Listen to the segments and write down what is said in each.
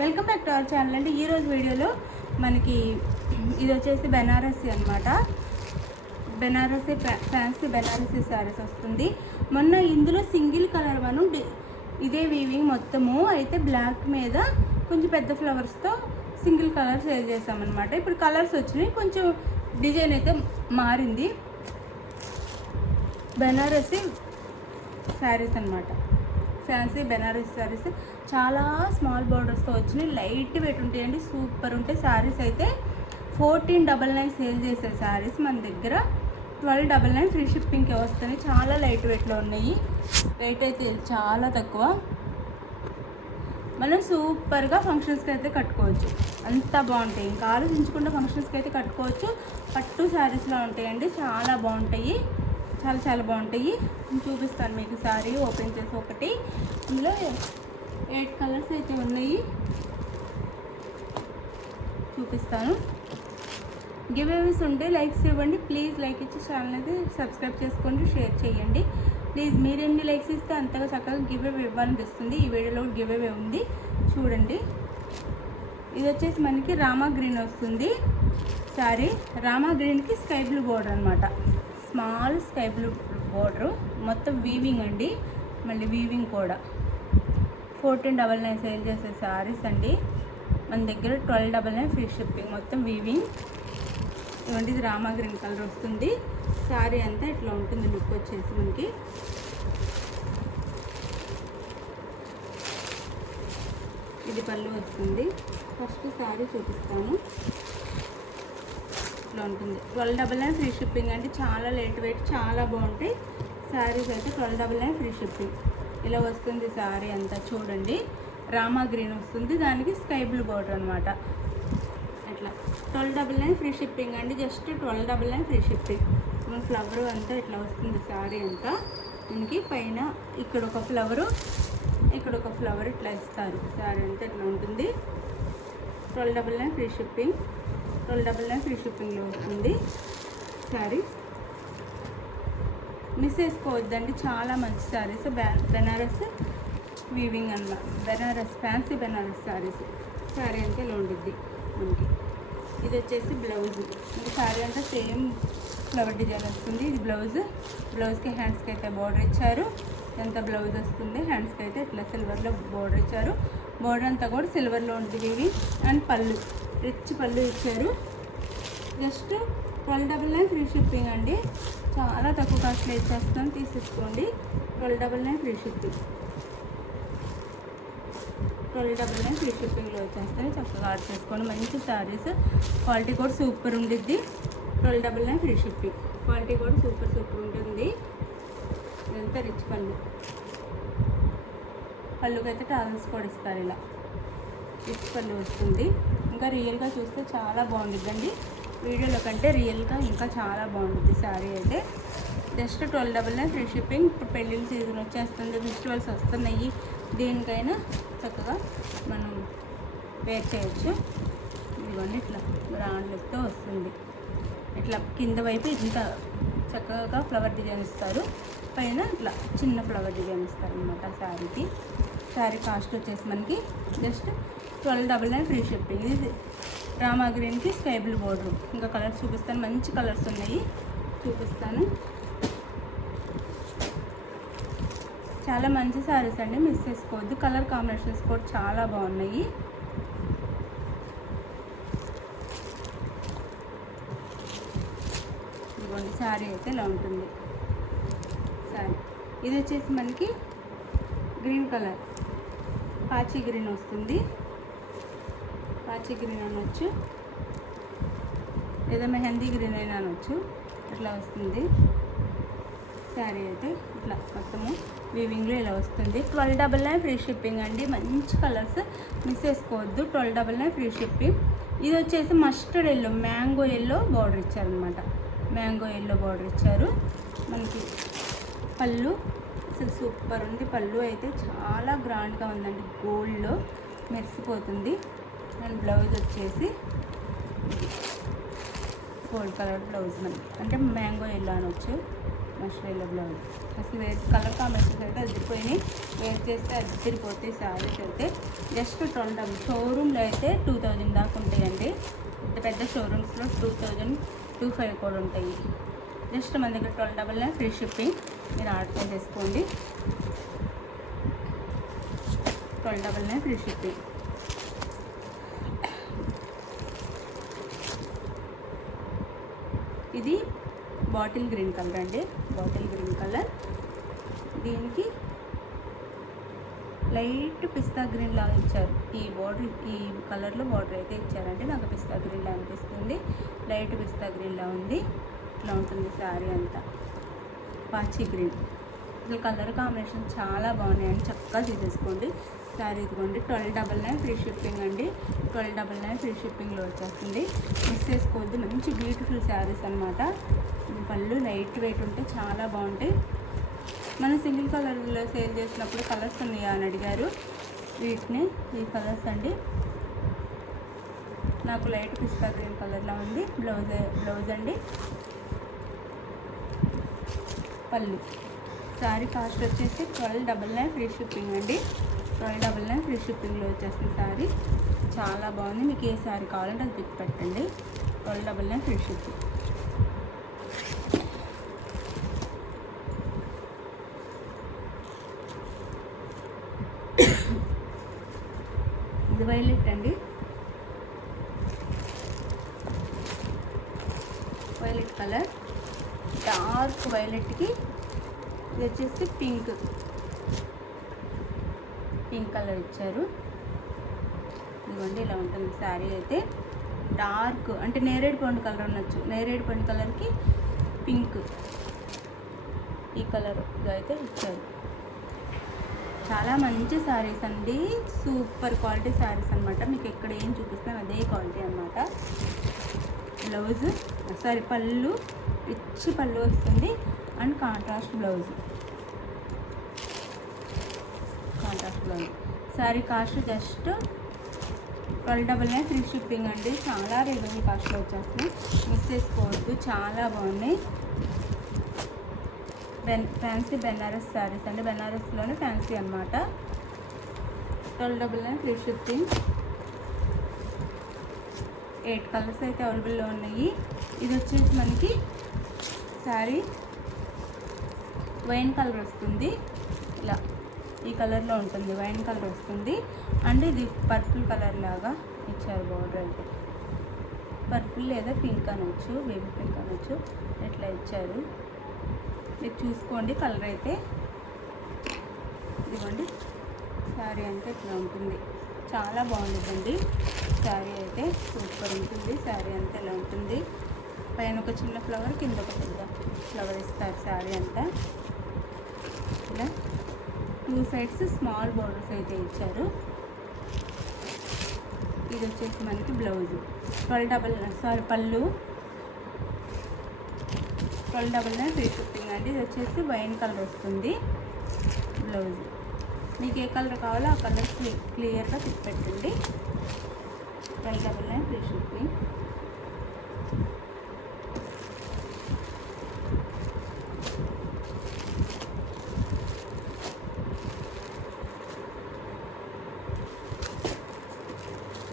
Welcome back to our channel అండి. ఈరోజు వీడియోలో మనకి ఇది వచ్చేసి బెనారసీ అనమాట. బెనారసీ ఫ్యాన్సీ బెనారసీ శారీస్ వస్తుంది. మొన్న ఇందులో సింగిల్ కలర్ మనం ఇదే వీవింగ్ మొత్తము అయితే బ్లాక్ మీద కొంచెం పెద్ద ఫ్లవర్స్తో సింగిల్ కలర్ సేల్ చేసామన్నమాట. ఇప్పుడు కలర్స్ వచ్చినాయి, కొంచెం డిజైన్ అయితే మారింది. బెనారసీ శారీస్ అనమాట, ఫ్యాన్సీ బెనారసీ శారీస్ చాలా స్మాల్ బార్డర్స్తో వచ్చినాయి, లైట్ వెయిట్ ఉంటాయండి, సూపర్ ఉంటాయి. శారీస్ అయితే 1499 సేల్ చేసే శారీస్ మన దగ్గర 1299 ఫ్రీ షిప్పింగ్కి వస్తాయి. చాలా లైట్ వెయిట్లో ఉన్నాయి, వెయిట్ అయితే చాలా తక్కువ. మనం సూపర్గా ఫంక్షన్స్కి అయితే కట్టుకోవచ్చు, అంత బాగుంటాయి. ఇంకా ఆలోచించకుండా ఫంక్షన్స్కి అయితే కట్టుకోవచ్చు. పట్టు శారీస్లో ఉంటాయండి, చాలా బాగుంటాయి, చాలా చాలా బాగుంటాయి. చూపిస్తాను మీకు శారీ ఓపెన్ చేసి. ఒకటి ఇందులో 8 కలర్స్ అయితే ఉన్నాయి, చూపిస్తాను. గివ్ అవేస్ ఉంటే లైక్స్ ఇవ్వండి ప్లీజ్. లైక్ ఇచ్చి ఛానల్ అయితే సబ్స్క్రైబ్ చేసుకోండి, షేర్ చేయండి ప్లీజ్. మీరు ఎన్ని లైక్స్ ఇస్తే అంతగా చక్కగా గివ్ అవే ఇవ్వాలనిపిస్తుంది. ఈ వీడియోలో గివ్ అవే ఉంది, చూడండి. ఇది వచ్చేసి మనకి రామా గ్రీన్ వస్తుంది శారీ. రామా గ్రీన్కి స్కై బ్లూ బోర్డర్ అనమాట, స్మాల్ స్కై బ్లూ బోర్డరు, మొత్తం వీవింగ్ అండి. మళ్ళీ వీవింగ్ కూడా 1499 సేల్ చేసే శారీస్ అండి మన దగ్గర. 1299 ఫ్రీ షిప్పింగ్, మొత్తం వీవింగ్. ఇవ్వండి, ఇది రామా గ్రీన్ కలర్ వస్తుంది. శారీ అంతా ఇట్లా ఉంటుంది లుక్ వచ్చేసి మనకి. ఇది పళ్ళు వస్తుంది. ఫస్ట్ శారీ చూపిస్తాను, ఇట్లా ఉంటుంది. 1299 ఫ్రీ షిప్పింగ్ అండి, చాలా లైట్ వెయిట్, చాలా బాగుంటాయి శారీస్ అయితే. 1299 ఫ్రీ షిప్పింగ్ ఇలా వస్తుంది శారీ అంతా. చూడండి, రామా గ్రీన్ వస్తుంది, దానికి స్కై బ్లూ బోర్డర్ అనమాట. ఇట్లా 1299 ఫ్రీ షిప్పింగ్ అండి, జస్ట్ 1299 ఫ్రీ షిప్పింగ్. మన ఫ్లవరు అంతా ఇట్లా వస్తుంది శారీ అంతా మనకి. పైన ఇక్కడ ఒక ఫ్లవరు, ఇక్కడ ఒక ఫ్లవర్ ఇట్లా ఇస్తారు. శారీ అంతా ఇట్లా ఉంటుంది. 1299 ఫ్రీ షిప్పింగ్, 1299 ఫ్రీ షిప్పింగ్లో వస్తుంది శారీ. మిస్ చేసుకోవద్దండి, చాలా మంచి శారీస్. బెనారస్ వీవింగ్ అన్నమాట, బెనారస్ ఫ్యాన్సీ బెనారస్ శారీస్. శారీ అంతా ఇలా ఉంటుంది మనకి. ఇది వచ్చేసి బ్లౌజ్. ఇంకా శారీ అంతా సేమ్ ఫ్లవర్ డిజైన్ వస్తుంది. ఇది బ్లౌజ్. బ్లౌజ్కి హ్యాండ్స్కి అయితే బార్డర్ ఇచ్చారు. ఎంత బ్లౌజ్ వస్తుంది, హ్యాండ్స్కి అయితే ఇట్లా సిల్వర్లో బార్డర్ ఇచ్చారు. బార్డర్ అంతా కూడా సిల్వర్లో ఉంటుంది ఇవి. అండ్ పళ్ళు, రిచ్ పళ్ళు ఇచ్చారు. జస్ట్ 1299 ఫ్రీ షిప్పింగ్ అండి, చాలా తక్కువ కాస్ట్లో ఇచ్చేస్తాను, తీసేసుకోండి. 1299 ఫ్రీ షిప్పింగ్, 1299 ఫ్రీ షిప్పింగ్లో వచ్చేస్తాయి. చక్కగా ఆర్డర్ చేసుకోండి. మంచి శారీస్, క్వాలిటీ కూడా సూపర్ ఉండిద్ది. 1299 ఫ్రీ షిప్పింగ్, క్వాలిటీ కూడా సూపర్ సూపర్ ఉంటుంది. ఇదంతా రిచ్ పళ్ళు, పళ్ళుకైతే టాజల్స్ కూడా ఇస్తారు. ఇలా రిచ్ పళ్ళు వస్తుంది. ఇంకా రియల్గా చూస్తే చాలా బాగుంటుందండి, వీడియోలో కంటే రియల్గా ఇంకా చాలా బాగుంటుంది శారీ అయితే. Just 1299 free shipping. ఇప్పుడు పెళ్ళిళ్ళ సీజన్ వచ్చేస్తుంది, ఫెస్టివల్స్ వస్తున్నాయి, దేనికైనా చక్కగా మనం వేర్ చేయొచ్చు. ఇవన్నీ ఇట్లా బ్రాండ్ లుక్తో వస్తుంది. ఇట్లా కింద వైపు ఇంత చక్కగా ఫ్లవర్ డిజైన్ ఇస్తారు, పైన ఇట్లా చిన్న ఫ్లవర్ డిజైన్ ఇస్తారు అనమాట శారీకి. శారీ కాస్ట్ వచ్చేసి మనకి జస్ట్ 1299 ఫ్రీ షిప్పింగ్. ఇది రామా గ్రీన్కి స్కై బ్లూ బోర్డర్. ఇంకా కలర్స్ చూపిస్తాను, మంచి కలర్స్ ఉన్నాయి, చూపిస్తాను. చాలా మంచి శారీస్ అండి, మిస్ చేసుకోవద్దు. కలర్ కాంబినేషన్స్ కూడా చాలా బాగున్నాయి. ఇదిగోండి, శారీ అయితే ఇలా ఉంటుంది శారీ. ఇది వచ్చేసి మనకి గ్రీన్ కలర్, పాచి గ్రీన్ వస్తుంది. పాచి గ్రీన్ అనొచ్చు, లేదా మెహందీ గ్రీన్ అయినా అనొచ్చు. ఇట్లా వస్తుంది శారీ అయితే. ఇట్లా మొత్తము వీవింగ్లో ఇలా వస్తుంది. 1299 ఫ్రీ షిప్పింగ్ అండి, మంచి కలర్స్, మిస్ చేసుకోవద్దు. 1299 ఫ్రీ షిప్పింగ్. ఇది వచ్చేసి mustard yellow, mango yellow border ఇచ్చారనమాట. మ్యాంగో ఎల్లో బార్డర్ ఇచ్చారు మనకి. పళ్ళు అసలు సూపర్ ఉంది, పళ్ళు అయితే చాలా గ్రాండ్గా ఉందండి, గోల్డ్లో మెరిసిపోతుంది. అండ్ బ్లౌజ్ వచ్చేసి గోల్డ్ కలర్ బ్లౌజ్ మనకి, అంటే మ్యాంగో ఎల్లో అనొచ్చు, మస్టర్డ్ ఎల్లో బ్లౌజ్. అసలు కలర్ కాంబినేషన్స్ అయితే అదిరిపోయినాయి, వేర్ చేస్తే అదిరిపోతాయి శారీస్ అయితే. జస్ట్ 12 షోరూమ్లో అయితే 2000 దాకా ఉంటాయండి. పెద్ద పెద్ద షోరూమ్స్లో 2000-2500 కూడా ఉంటాయి. జస్ట్ మన దగ్గర 1299 ఫ్రీ షిప్పింగ్. మీరు ఆర్డర్ చేసేసుకోండి. 1299 ఫ్రీ షిప్పింగ్. ఇది బాటిల్ గ్రీన్ కలర్ అండి, బాటిల్ గ్రీన్ కలర్. దీనికి లైట్ పిస్తా గ్రీన్ లాగా ఇచ్చారు. ఈ బార్డర్, ఈ కలర్లో బార్డర్ అయితే ఇచ్చారంటే నాకు పిస్తా గ్రీన్ లా అనిపిస్తుంది. లైట్ పిస్తా గ్రీన్ లా ఉంది. ఇట్లా ఉంటుంది శారీ అంతా. పాచి గ్రీన్, అసలు కలర్ కాంబినేషన్ చాలా బాగున్నాయండి. చక్కగా తీసేసుకోండి. శారీ ఇదిగోండి. 1299 ఫ్రీ షిప్పింగ్ అండి. 1299 ఫ్రీ షిప్పింగ్లో వచ్చేస్తుంది. మిస్ చేసుకోవద్దు. మంచి బ్యూటిఫుల్ శారీస్ అనమాట. పళ్ళు లైట్ వెయిట్ ఉంటే చాలా బాగుంటాయి. మనం సింగిల్ కలర్లో సేల్ చేసినప్పుడు కలర్స్ ఉన్నాయా అని అడిగారు. వీటిని ఈ కలర్స్ అండి. నాకు లైట్ పిస్తా గ్రీన్ కలర్లో ఉంది. బ్లౌజ్ అండి. పళ్ళు. శారీ కాస్ట్ వచ్చేసి 1299 ఫ్రీ షిప్పింగ్ అండి. 1299 ఫ్రీ షిప్పింగ్లో వచ్చేస్తుంది శారీ. చాలా బాగుంది. మీకు ఏ శారీ కావాలంటే అది పిక్ పెట్టండి. 1299 ఫ్రీ షిప్పింగ్. ఇది వైలెట్ అండి. వైలెట్ కలర్, డార్క్ వైలెట్కి ఇది వచ్చేసి పింక్ కలర్ ఇచ్చారు. ఇదిగోండి ఇలా ఉంటుంది శారీ అయితే. డార్క్ అంటే నేరేడు పండు కలర్ ఉండొచ్చు. నేరేడు పండు కలర్కి పింక్ ఈ కలర్ అయితే ఇచ్చారు. చాలా మంచి శారీస్ అండి. సూపర్ క్వాలిటీ శారీస్ అనమాట. మీకు ఎక్కడ ఏం చూపిస్తాను అదే క్వాలిటీ అనమాట. బ్లౌజ్ పళ్ళు రిచ్ పళ్ళు వస్తుంది and contrast blouse. Sari cost just 1299 free shipping అండి. చాలా రీజనబుల్ కాస్ట్లో వచ్చేస్తుంది. మిస్ చేసుకోవద్దు. చాలా బాగున్నాయి. ఫ్యాన్సీ బెనారస్ శారీస్ అండి. బెనారస్లోనే ఫ్యాన్సీ అనమాట. 1299 ఫ్రీ షిప్పింగ్. 8 కలర్స్ అయితే అవైలబుల్లో ఉన్నాయి. ఇది వచ్చేసి మనకి శారీ వైన్ కలర్ వస్తుంది. ఇలా ఈ కలర్లో ఉంటుంది. వైన్ కలర్ వస్తుంది. అండ్ ఇది పర్పుల్ కలర్ లాగా ఇచ్చారు. బార్డర్ అయితే పర్పుల్ లేదా పింక్ అనొచ్చు, బేబీ పింక్ అనొచ్చు. ఇట్లా ఇచ్చారు. మీరు చూసుకోండి. కలర్ అయితే ఇదిగోండి. శారీ అంతా ఇట్లా ఉంటుంది. చాలా బాగుంటుందండి. శారీ అయితే సూపర్ ఉంటుంది. శారీ అంతా ఇలా ఉంటుంది. పైన ఒక చిన్న ఫ్లవర్, కింద ఒక పెద్ద ఫ్లవర్ ఇస్తారు. శారీ అంతా ఇలా 2 సైడ్స్ స్మాల్ బోర్డర్స్ అయితే ఇచ్చారు. ఇది వచ్చేసి మనకి బ్లౌజ్. పళ్ళు 1299 ఫ్రీ షిప్పింగ్ అండి. ఇది వచ్చేసి వైన్ కలర్ వస్తుంది బ్లౌజ్. మీకు ఏ కలర్ కావాలో ఆ కలర్ క్లియర్గా పిక్ పెట్టండి. 1299 ఫ్రీ షిప్పింగ్.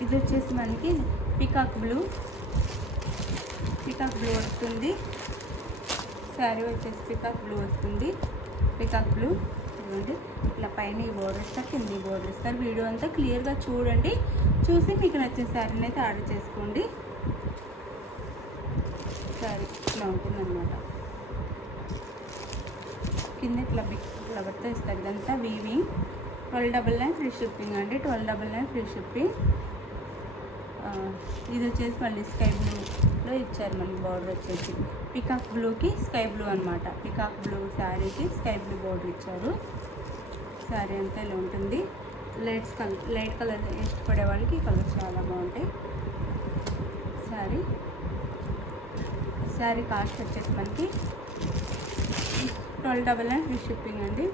ఇది వచ్చేసి మనకి పికాక్ బ్లూ వస్తుంది. శారీ వచ్చేసి పికాక్ బ్లూ వస్తుంది. పికాక్ బ్లూ ఇవ్వండి. ఇట్లా పైన ఈ బోర్డర్ ఇస్తారు, కింద ఈ బోర్డర్ ఇస్తారు. వీడియో అంతా క్లియర్గా చూడండి. చూసి మీకు నచ్చిన శారీని అయితే ఆర్డర్ చేసుకోండి. శారీ ఇట్లా ఉంటుందన్నమాట. కింద ఇట్లా బిగ్ ఫ్లవర్తో ఇస్తారు. ఇదంతా వీవింగ్. 1299 ఫ్రీ షిప్పింగ్ అండి. 1299 ఫ్రీ షిప్పింగ్. ఇది వచ్చేసి మళ్ళీ స్కై బ్లూలో ఇచ్చారు. మనకి బార్డర్ వచ్చేసి పికాక్ బ్లూకి స్కై బ్లూ అనమాట. పికాక్ బ్లూ శారీకి స్కై బ్లూ బార్డర్ ఇచ్చారు. శారీ అంతా ఇలా ఉంటుంది. లైట్ కలర్ ఇష్టపడే వాళ్ళకి ఈ కలర్ చాలా బాగుంటాయి. శారీ కాస్ట్ వచ్చేసి మనకి 1299 ఫ్రీ షిప్పింగ్ అండి.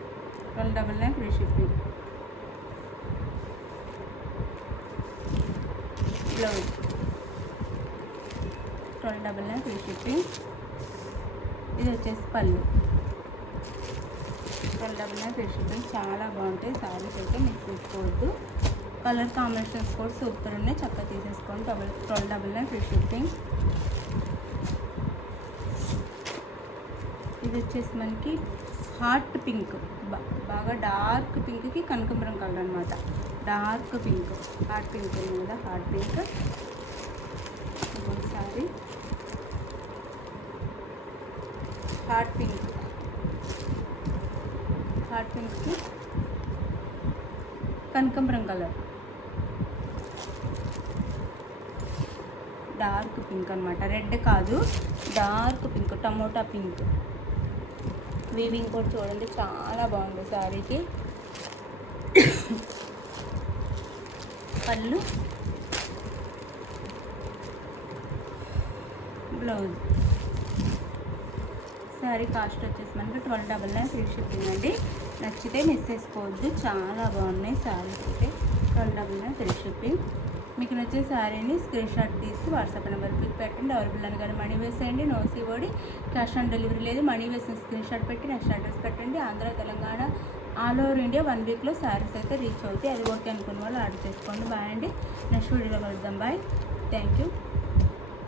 1299 free shipping. Blouse 1299 free shipping. ఇది వచ్చేసి పళ్ళు 1299 ఫ్రీ షిప్పింగ్. చాలా బాగుంటాయి శారీస్ అయితే. మిస్ చేసుకోవద్దు. కలర్ కాంబినేషన్స్ కూడా సూపర్ ఉన్నాయి, చక్కగా తీసేసుకోండి. 1299 ఫ్రీ షిప్పింగ్. ఇది వచ్చేసి మనకి హార్ట్ పింక్, బాగా డార్క్ పింక్కి కనకాంబరం కలర్ అనమాట. డార్క్ పింక్, హార్ట్ పింక్ ఉంది కదా, హార్ట్ పింక్. ఇంకోసారి హార్ట్ పింక్కి కనకాంబరం కలర్, డార్క్ పింక్ అనమాట. రెడ్ కాదు, dark pink, tomato pink. Weaving కూడా చూడండి చాలా బాగుంది శారీకి. పళ్ళు, బ్లౌజ్. శారీ కాస్ట్ వచ్చేసి మనకి 1299 ఫ్రీ షిప్పింగ్ అండి. నచ్చితే మిస్ చేసుకోవద్దు, చాలా బాగున్నాయి శారీస్ అయితే. 1299 ఫ్రీ షిప్పింగ్. మీకు నచ్చే శారీని స్క్రీన్ షాట్ తీసి వాట్సాప్ నెంబర్కి పెట్టండి. అవైలబుల్ అని కానీ మనీ వేసేయండి. No COD, cash on delivery లేదు. మనీ వేసిన స్క్రీన్ షాట్ పెట్టి నెక్స్ట్ అడ్రస్ పెట్టండి. Andhra, Telangana, all over India 1 వీక్లో శారీస్ అయితే రీచ్ అవుతాయి. అది ఓకే అనుకున్న వాళ్ళు ఆర్డర్ చేసుకోండి. బాయ్ అండి. నెక్స్ట్ వీడియోలో కలుద్దాం. Bye, thank you.